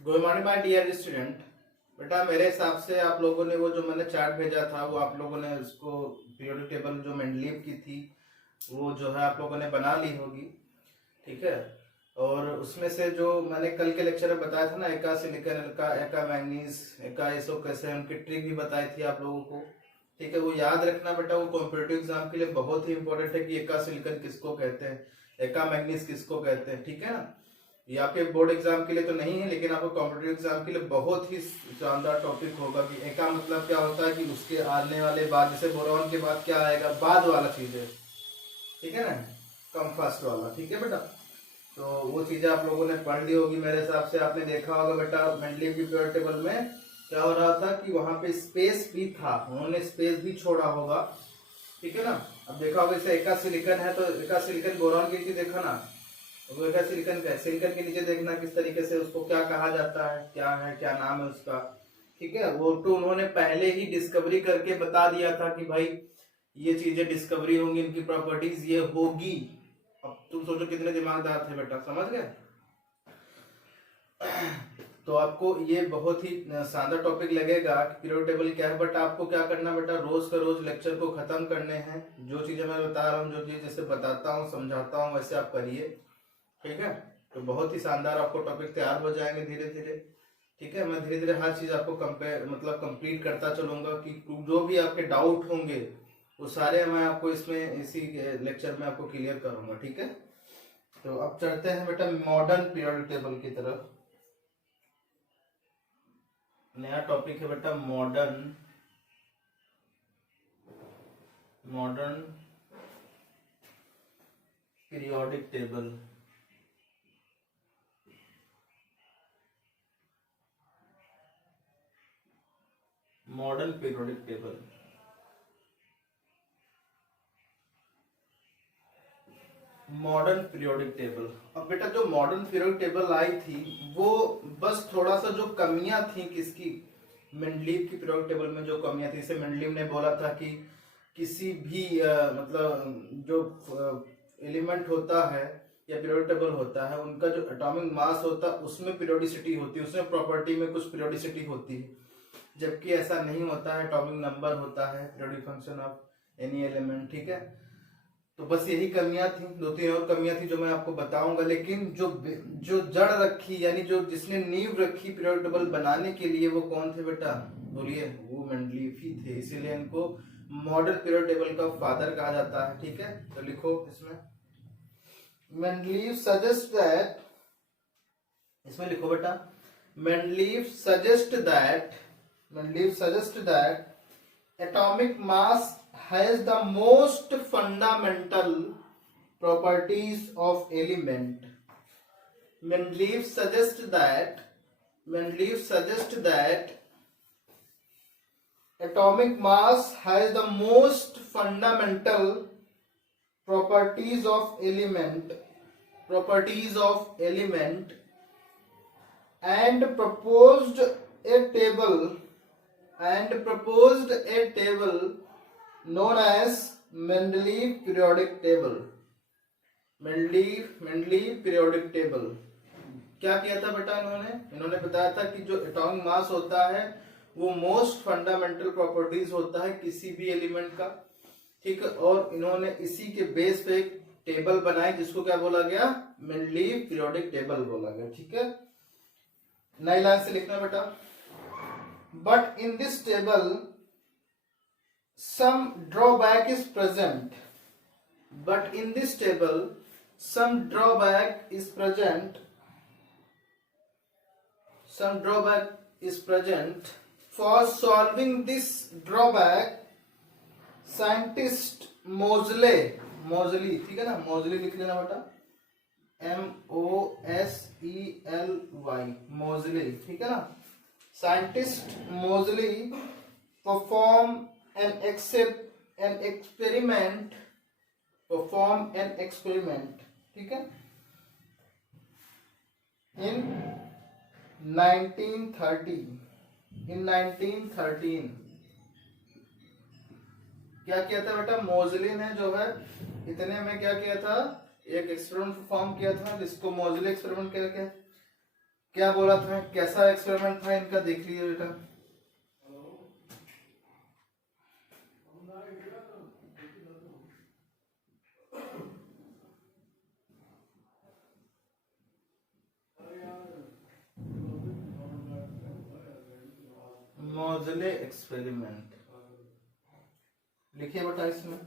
Good morning my dear student. बेटा मेरे हिसाब से आप लोगों ने वो जो मैंने चार्ट भेजा था वो आप लोगों ने उसको पीरियोडिक टेबल जो मेंडलीव की थी वो जो है आप लोगों ने बना ली होगी। ठीक है। और उसमें से जो मैंने कल के लेक्चर में बताया था ना, एका सिलिकॉन, एका मैंगनीज, एका एसो, कैसे उनकी ट्रिक भी बताई थी आप लोगों को। ठीक है, वो याद रखना बेटा, वो कॉम्पिटेटिव एग्जाम के लिए बहुत ही इंपॉर्टेंट है कि एका सिलिकॉन किसको कहते हैं, एका मैंगनीज किसको कहते हैं। ठीक है ना, ये आपके बोर्ड एग्जाम के लिए तो नहीं है, लेकिन आपको कॉम्पिटेटिव एग्जाम के लिए बहुत ही शानदार टॉपिक होगा कि एका मतलब क्या होता है, कि उसके आने वाले बाद, जैसे बोरॉन के बाद क्या आएगा, बाद वाला चीज है। ठीक है ना, कम फास्ट वाला। ठीक है बेटा, तो वो चीजें आप लोगों ने पढ़ ली होगी मेरे हिसाब से। आपने देखा होगा बेटा मेंडलीव की पीरियोडिक टेबल में क्या हो रहा था कि वहां पे स्पेस भी था, उन्होंने स्पेस भी छोड़ा होगा। ठीक है ना, अब देखा होगा जैसे एका सिलिकन है तो एका सिलिकन बोरॉन के नीचे देखा ना, तो एका सिलिकन का सिलिकन के नीचे देखना किस तरीके से उसको क्या कहा जाता है, क्या नाम है उसका। ठीक है, वो तो उन्होंने पहले ही डिस्कवरी करके बता दिया था कि भाई ये चीजें डिस्कवरी होंगी, इनकी प्रॉपर्टीज ये होगी। अब तुम सोचो कितने दिमागदार थे बेटा, समझ गए। तो आपको ये बहुत ही शानदार टॉपिक लगेगा कि पीरियोडिक टेबल क्या है, बट आपको क्या करना बेटा, रोज का रोज लेक्चर को खत्म करने हैं। जो चीजें मैं बता रहा हूँ, जो चीज जैसे बताता हूँ समझाता हूँ वैसे आप करिए। ठीक है, तो बहुत ही शानदार आपको टॉपिक तैयार हो जाएंगे धीरे धीरे। ठीक है, मैं धीरे धीरे हर चीज आपको कंपेयर मतलब कंप्लीट करता चलूंगा कि जो भी आपके डाउट होंगे वो सारे मैं आपको इसमें इसी लेक्चर में आपको क्लियर करूंगा। ठीक है, तो अब चलते हैं बेटा मॉडर्न पीरियोडिक टेबल की तरफ। नया टॉपिक है बेटा modern modern periodic table. Modern periodic table, modern periodic table. अब बेटा जो मॉडर्न पीरियोडिक टेबल आई थी वो बस थोड़ा सा जो कमियां थी किसकी, मेंडलीव की पीरियोडिक टेबल में जो कमियां थी, जैसे मेंडलीव ने बोला था कि किसी भी मतलब जो एलिमेंट होता है या पीरियोडिक टेबल होता है, उनका जो एटॉमिक मास होता है उसमें पीरियोडिसिटी होती है, उसमें प्रॉपर्टी में कुछ पीरियोडिसिटी होती है, जबकि ऐसा नहीं होता है। एटॉमिक नंबर होता है periodic function of any element. ठीक है, तो बस यही कमियां थी, दो तीन और कमियां थी जो मैं आपको बताऊंगा। लेकिन जो जो जड़ रखी, यानी जो जिसने नींव रखी पीरियोडिक टेबल बनाने के लिए, वो कौन थे बेटा, बोलिए, वो मेंडलीव ही थे। इसीलिए इनको मॉडर्न पीरियोडिक टेबल का फादर कहा जाता है। ठीक है, तो लिखो इसमें मेंडलीव सजेस्ट दैट, इसमें लिखो बेटा Mendeleev suggest that atomic mass has the most fundamental properties of element. Mendeleev suggests that atomic mass has the most fundamental properties of element and proposed a table known as Mendeleev periodic table. Mendeleev periodic table क्या किया था बेटा, इन्होंने बताया था कि जो atomic mass होता है वो मोस्ट फंडामेंटल प्रॉपर्टीज होता है किसी भी एलिमेंट का। ठीक है, और इन्होंने इसी के बेस पे एक टेबल बनाई जिसको क्या बोला गया, मेंडलीव पीरियोडिक टेबल बोला गया। ठीक है, नई लाइन से लिखना बेटा, but in this table some drawback is present, for solving this drawback scientist Moseley, ठीक है ना, मोजली लिख लेना बेटा, MOSELY, मोजली, ठीक है ना। Scientist Moseley perform an experiment, ठीक है, in 1913 क्या किया था बेटा, मोजली ने जो है इतने में क्या किया था, एक एक्सपेरिमेंट परफॉर्म किया था जिसको मोजली एक्सपेरिमेंट क्या क्या बोला था, कैसा एक्सपेरिमेंट था इनका, देख लीजिए बेटा। मोजले एक्सपेरिमेंट लिखिए बेटा इसमें।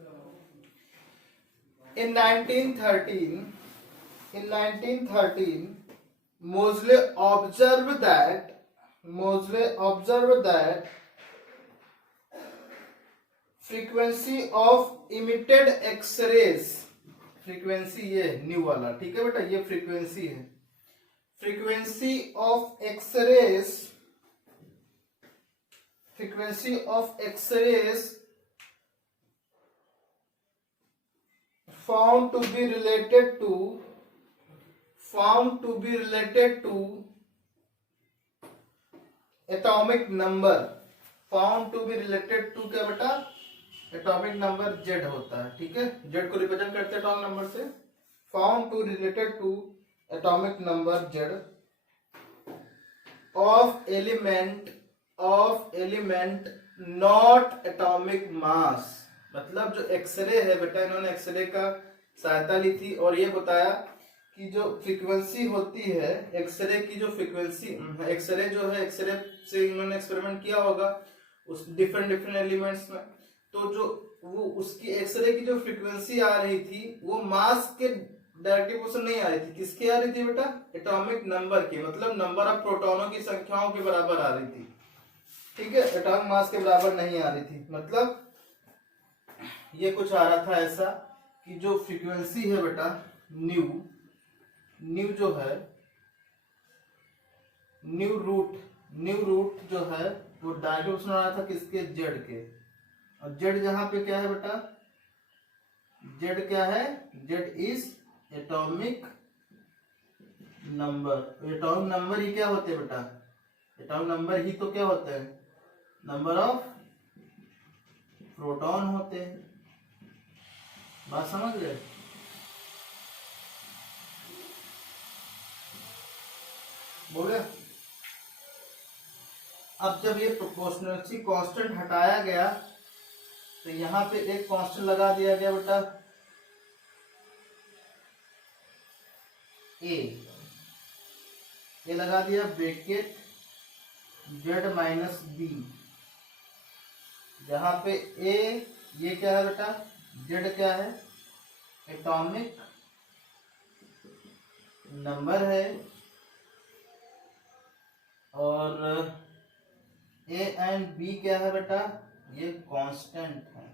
In 1913, Moseley observed that frequency of emitted X-rays, frequency ये न्यू वाला, ठीक है बेटा, ये फ्रीक्वेंसी है, frequency of X-rays found to be related to atomic number, found to be related to क्या बेटा, एटॉमिक नंबर Z होता है, ठीक है, Z को रिप्रेजेंट करते हैं एटॉमिक नंबर से, found to related to atomic number Z of element not atomic mass. मतलब जो एक्सरे है बेटा, इन्होंने एक्सरे का सहायता ली थी और ये बताया कि जो फ्रीक्वेंसी होती है एक्सरे की, जो फ्रीक्वेंसी एक्सरे जो है, एक्सरे से इन्होंने एक्सपेरिमेंट किया होगा उस डिफरेंट एलिमेंट्स में, तो जो वो उसकी एक्सरे की जो फ्रीक्वेंसी आ रही थी वो मास के डायरेक्टली पोर्शन नहीं आ रही थी, किसकी आ रही थी बेटा, एटॉमिक नंबर की, मतलब नंबर ऑफ प्रोटॉनों की संख्याओं के बराबर आ रही थी, ठीक है, एटॉमिक मास के बराबर नहीं आ रही थी। मतलब ये कुछ आ रहा था ऐसा कि जो फ्रीक्वेंसी है बेटा न्यू जो है, न्यू रूट जो है वो डायरेक्ट आ रहा था किसके, जेड के, और जेड जहां पे क्या है बेटा, जेड क्या है, Z is atomic number. Atomic number ही क्या होते हैं बेटा, एटॉमिक नंबर ही तो क्या होते हैं, नंबर ऑफ प्रोटॉन होते हैं, बात समझ गए। बोले अब जब ये प्रोपोर्शनलिटी कांस्टेंट हटाया गया तो यहां पे एक कांस्टेंट लगा दिया गया बेटा ए, ये लगा दिया ब्रैकेट जेड माइनस बी, जहां पे ए ये क्या है बेटा, जेड क्या है, एटॉमिक नंबर है, और ए एंड बी क्या है बेटा, ये कांस्टेंट है,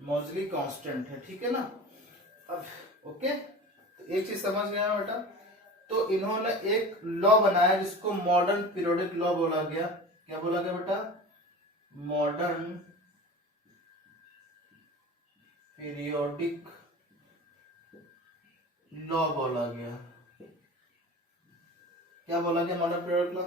मोजली कांस्टेंट है, ठीक है ना। अब ओके, तो एक चीज समझ गया बेटा, तो इन्होंने एक लॉ बनाया जिसको मॉडर्न पीरियोडिक लॉ बोला गया। क्या बोला गया बेटा, मॉडर्न पीरियोडिक लॉ बोला गया। क्या बोला गया, मॉडर्न पीरियोडिक लॉ,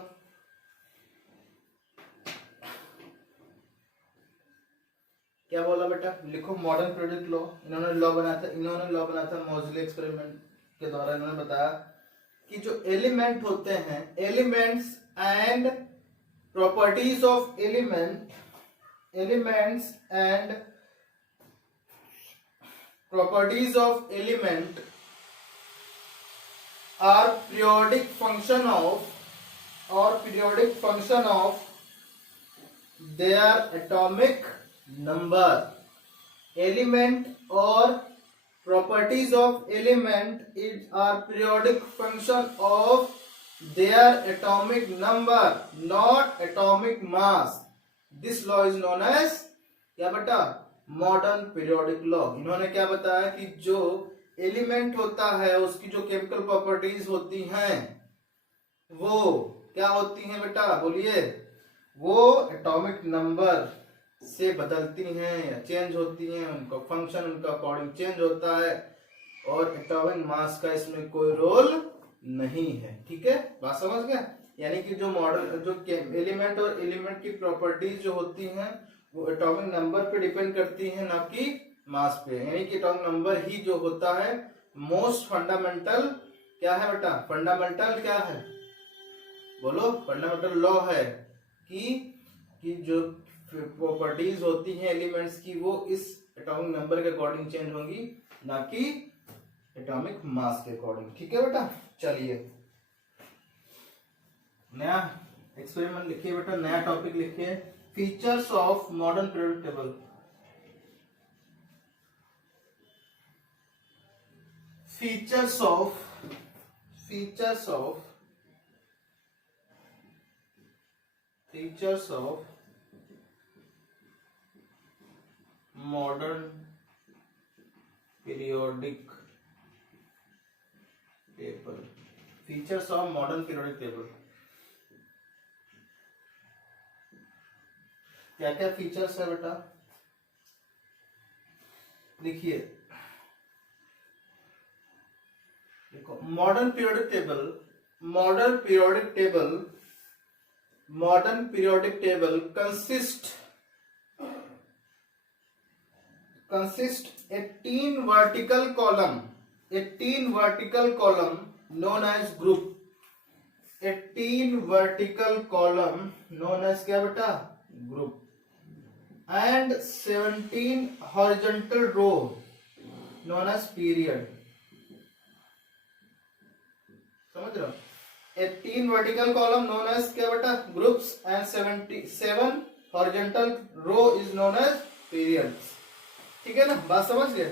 क्या बोला बेटा, लिखो मॉडर्न पीरियोडिक लॉ। इन्होंने लॉ बनाया था मोजले एक्सपेरिमेंट के द्वारा। इन्होंने बताया कि जो एलिमेंट होते हैं, elements and properties of elements and properties of element are periodic function of their atomic number. Element or properties of element are periodic function of their atomic number, not atomic mass. This law is known as क्या बेटा, modern periodic law. इन्होंने क्या बताया कि जो element होता है उसकी जो केमिकल प्रॉपर्टीज होती हैं वो क्या होती हैं बेटा, बोलिए, वो एटॉमिक नंबर से बदलती हैं या चेंज होती हैं, उनका फंक्शन उनका अकॉर्डिंग चेंज होता है, और एटॉमिक मास का इसमें कोई रोल नहीं है, ठीक है, बात समझ गए। यानी कि जो मॉडल जो एलिमेंट और एलिमेंट की प्रॉपर्टीज जो होती हैं वो एटॉमिक नंबर पे डिपेंड करती हैं, ना कि मास पे। यानी कि एटॉमिक नंबर ही जो होता है मोस्ट फंडामेंटल क्या है बेटा, फंडामेंटल क्या है, बोलो, फंडामेंटल लॉ है कि जो प्रॉपर्टीज होती हैं एलिमेंट्स की वो इस एटॉमिक नंबर के अकॉर्डिंग चेंज होंगी, ना कि एटॉमिक मास के अकॉर्डिंग। ठीक है बेटा, चलिए नया एक्सपेरिमेंट लिखिए बेटा, नया टॉपिक लिखिए, features of modern periodic table. Features of modern periodic table. Features of modern periodic table, क्या क्या फीचर्स है बेटा, लिखिए। देखो, modern periodic table consist 18 vertical column known as group, 18 vertical column known as क्या बेटा, group, and 17 horizontal row known as period। समझ रहे हो, 18 vertical column known as क्या बेटा, groups, and 77 horizontal row is known as periods। ठीक है ना, बात समझ गए,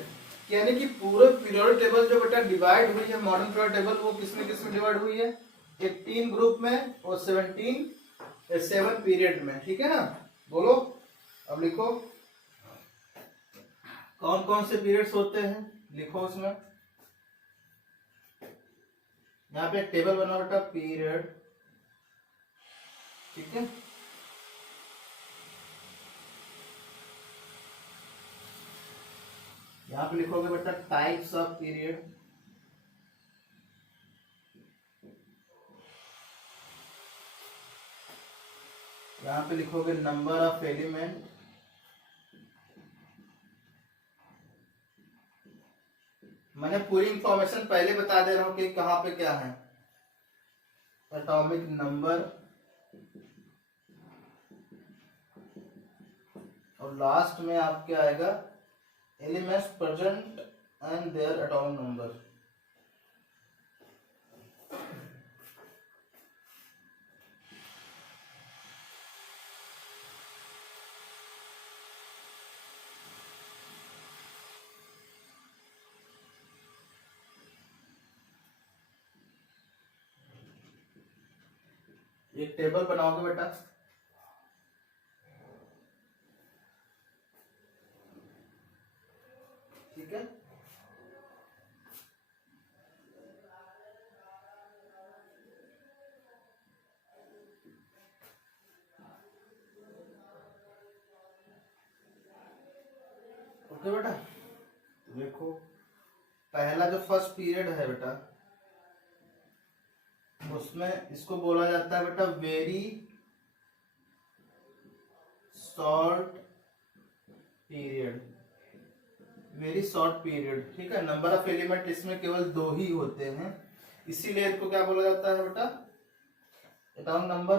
यानी कि पूरे पीरियोडिक टेबल जो बेटा डिवाइड हुई है, मॉडर्न पीरियोडिक टेबल, वो किसमें डिवाइड हुई है, 18 ग्रुप में और 7 पीरियड में। ठीक है ना, बोलो, अब लिखो कौन कौन से पीरियड्स होते हैं, लिखो उसमें। यहाँ पे एक टेबल बना बेटा, पीरियड, ठीक है, यहाँ पे लिखोगे बेटा टाइप्स ऑफ पीरियड, यहाँ पे लिखोगे नंबर ऑफ एलिमेंट, मैंने पूरी इंफॉर्मेशन पहले बता दे रहा हूं कि कहां पे क्या है, एटॉमिक नंबर, और लास्ट में आपके आएगा elements present and their atomic number. एक टेबल बनाओगे बेटा, ठीक है, ओके बेटा। देखो, पहला जो फर्स्ट पीरियड है बेटा, उसमें इसको बोला जाता है बेटा वेरी शॉर्ट पीरियड, ठीक है। नंबर ऑफ एलिमेंट इसमें केवल 2 ही होते हैं, इसीलिए इसको क्या बोला जाता है बेटा, एटॉमिक नंबर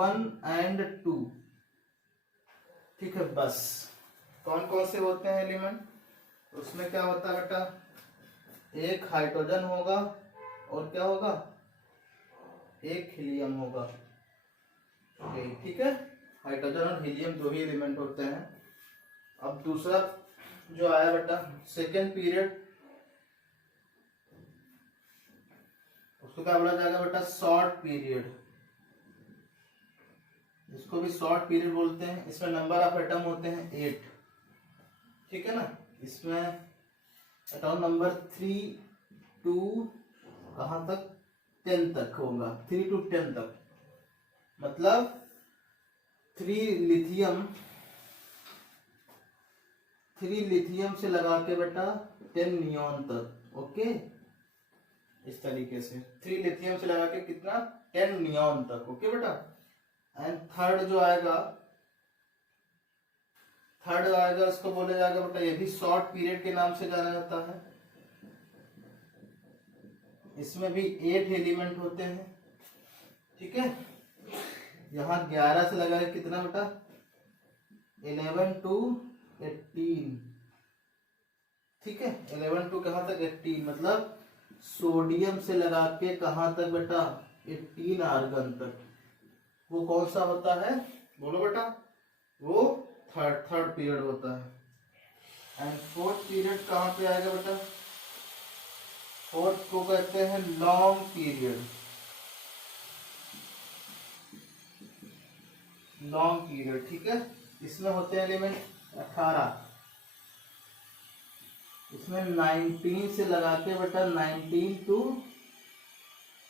1 एंड 2, ठीक है। बस कौन कौन से होते हैं एलिमेंट, उसमें क्या होता है बेटा, एक हाइड्रोजन होगा और क्या होगा, एक हीलियम होगा, ठीक है। हाइड्रोजन और हीलियम 2 ही एलिमेंट होते हैं। अब दूसरा जो आया बेटा सेकेंड पीरियड, उसको क्या बोला जाएगा बेटा, शॉर्ट पीरियड, इसको भी शॉर्ट पीरियड बोलते हैं। इसमें नंबर ऑफ एटम होते हैं 8, ठीक है ना। इसमें एटॉमिक नंबर 3 to कहां तक, 10 तक होगा, 3 to 10 तक, मतलब 3 लिथियम से लगा के बेटा 10 नियॉन तक, ओके। इस तरीके से 3 लिथियम से लगा के कितना, 10 नियॉन तक, ओके बेटा। एंड थर्ड जो आएगा, इसको बोला जाएगा बेटा, ये भी शॉर्ट पीरियड के नाम से जाना जाता है, इसमें भी 8 एलिमेंट होते हैं, ठीक है। यहाँ 11 से लगा के कितना बेटा 11 to 18, ठीक है। 11 to कहाँ तक 18, मतलब सोडियम से लगा के कहाँ तक बेटा 18 आर्गन तक। वो कौन सा होता है बोलो बेटा, वो थर्ड पीरियड होता है। एंड फोर्थ पीरियड कहाँ पे आएगा बेटा, फोर्थ को कहते हैं लॉन्ग पीरियड। लॉन्ग पीरियड, ठीक है। इसमें होते हैं एलिमेंट 18, इसमें 19 से लगा के बेटा 19 to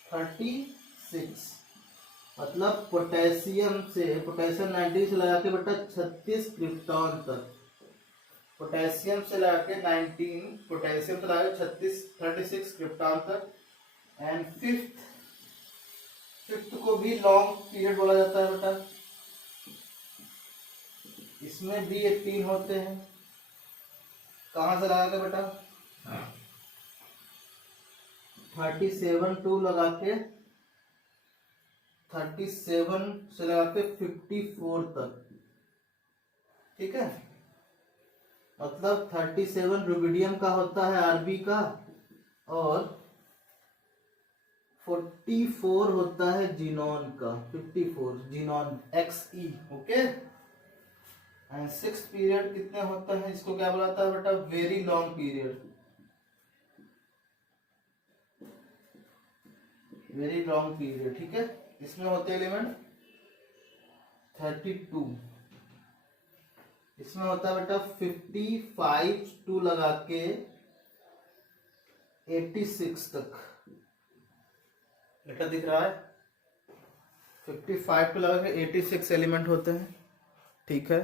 36, मतलब पोटेशियम 19 से लगा के बेटा 36 क्रिप्टॉन तक। पोटेशियम से लगा के 19, पोटेशियम से लगा के 36 क्रिप्टॉन तक। एंड फिफ्थ को भी लॉन्ग पीरियड बोला जाता है बेटा। इसमें भी 18 होते हैं, कहाँ से लगा के बेटा 37 टू लगा के 37 से लगा के 54 तक, ठीक है। मतलब 37 रुबिडियम का होता है आरबी का, और 44 होता है जीनॉन का, 54 xenon XE, okay. And 6th period कितने होता है, इसको क्या बोला था बेटा very long period, very long period, ठीक है। इसमें होते हैं एलिमेंट 32, इसमें होता है बेटा 55 टू लगा के 86 तक, बेटा दिख रहा है 55 टू लगा के 86 एलिमेंट होते हैं, ठीक है।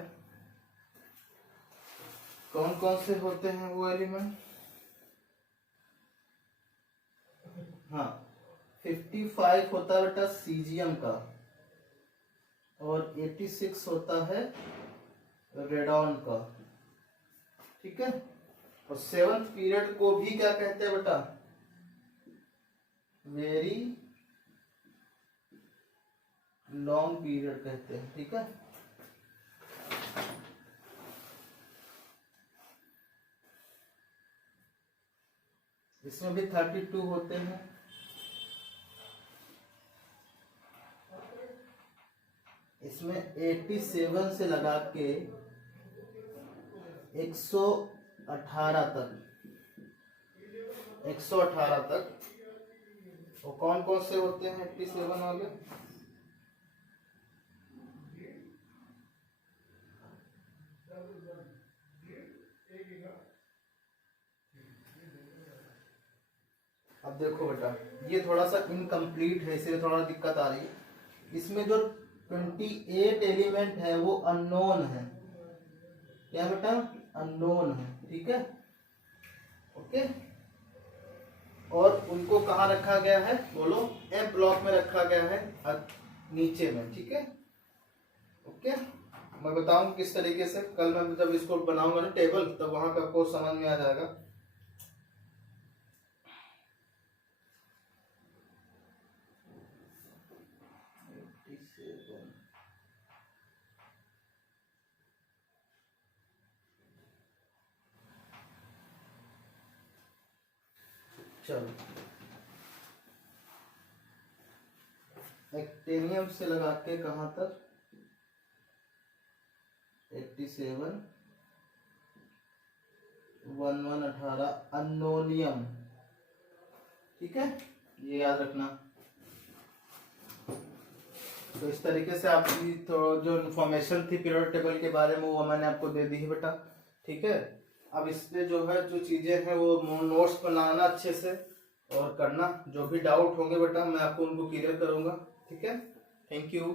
कौन कौन से होते हैं वो एलिमेंट, हाँ 55 होता है बेटा सीजियम का, और 86 होता है रेडॉन का, ठीक है। और 7th पीरियड को भी क्या कहते हैं बेटा वेरी लॉन्ग पीरियड कहते हैं, ठीक है। इसमें भी 32 होते हैं, इसमें 87 से लगा के 118 तक, वो कौन कौन से होते हैं 87 वाले, अब देखो बेटा ये थोड़ा सा इनकम्प्लीट है, इसलिए थोड़ा दिक्कत आ रही है। इसमें जो 28 एलिमेंट है वो अननोन है, क्या बेटा अननोन है, ठीक है, ओके। और उनको कहाँ रखा गया है बोलो, F ब्लॉक में रखा गया है नीचे में, ठीक है, ओके। मैं बताऊं किस तरीके से, कल मैं जब इसको बनाऊंगा ना टेबल, तब वहां पे आपको समझ में आ जाएगा। चलो एक्टेनियम से लगा के कहां तक 87, 1118 अनोनियम, ठीक है, ये याद रखना। तो इस तरीके से आपकी तो जो इन्फॉर्मेशन थी पीरियड टेबल के बारे में वो मैंने आपको दे दी है बेटा, ठीक है। अब इसमें जो है जो चीजें हैं वो नोट्स बनाना अच्छे से और करना, जो भी डाउट होंगे बेटा मैं आपको उनको क्लियर करूंगा, ठीक है। Thank you.